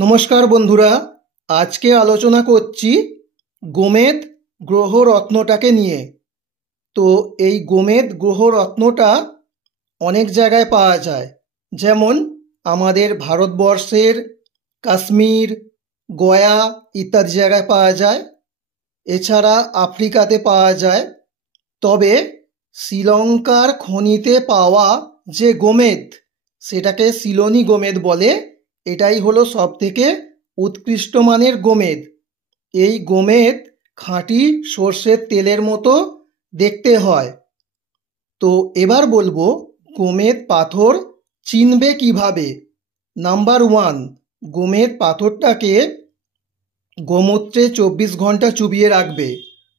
নমস্কার বন্ধুরা, আজকে আলোচনা করছি গোমেদ গ্রহ রত্নটাকে নিয়ে। তো এই গোমেদ গ্রহ রত্নটা অনেক জায়গায় পাওয়া যায়, যেমন আমাদের ভারতবর্ষের কাশ্মীর, গয়া ইত্যাদি জায়গায় পাওয়া যায়। এছাড়া আফ্রিকাতে পাওয়া যায়। তবে শ্রীলঙ্কার খনিতে পাওয়া যে গোমেদ, সেটাকে সিলোনি গোমেদ বলে। এটাই হলো সবথেকে উৎকৃষ্ট মানের গোমেদ। এই গোমেদ খাঁটি সর্ষের তেলের মতো দেখতে হয়। তো এবার বলবো গোমেদ পাথর চিনবে কিভাবে। নাম্বার 1, গোমেদ পাথরটাকে গোমূত্রে 24 ঘন্টা চুবিয়ে রাখবে।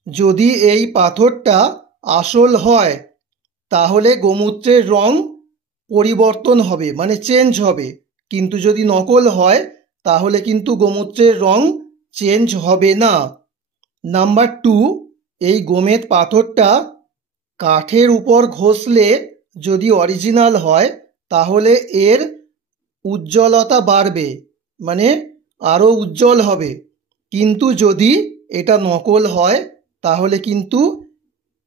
যদি এই পাথরটা আসল হয় তাহলে গোমূত্রের রং পরিবর্তন হবে, মানে চেঞ্জ হবে। কিন্তু যদি নকল হয় তাহলে কিন্তু গোমূত্রের রং চেঞ্জ হবে না। নাম্বার 2, এই গোমেদ পাথরটা কাঠের উপর ঘষলে যদি অরিজিনাল হয় তাহলে এর উজ্জ্বলতা বাড়বে, মানে আরও উজ্জ্বল হবে। কিন্তু যদি এটা নকল হয় তাহলে কিন্তু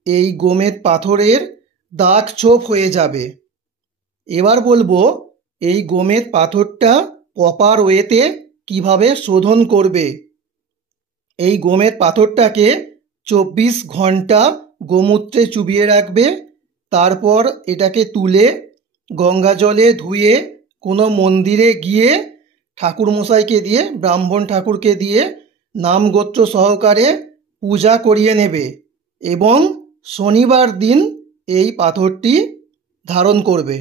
এই গোমেদ পাথরের দাগ ছোপ হয়ে যাবে। এবার বলবো এই গোমেদ পাথরটা প্রপার ওয়েতে কিভাবে শোধন করবে। এই গোমেদ পাথরটাকে 24 ঘন্টা গোমূত্রে চুবিয়ে রাখবে। তারপর এটাকে তুলে গঙ্গা জলে ধুয়ে কোনো মন্দিরে গিয়ে ঠাকুরমশাইকে দিয়ে, ব্রাহ্মণ ঠাকুরকে দিয়ে নাম গোত্র সহকারে পূজা করিয়ে নেবে এবং শনিবার দিন এই পাথরটি ধারণ করবে।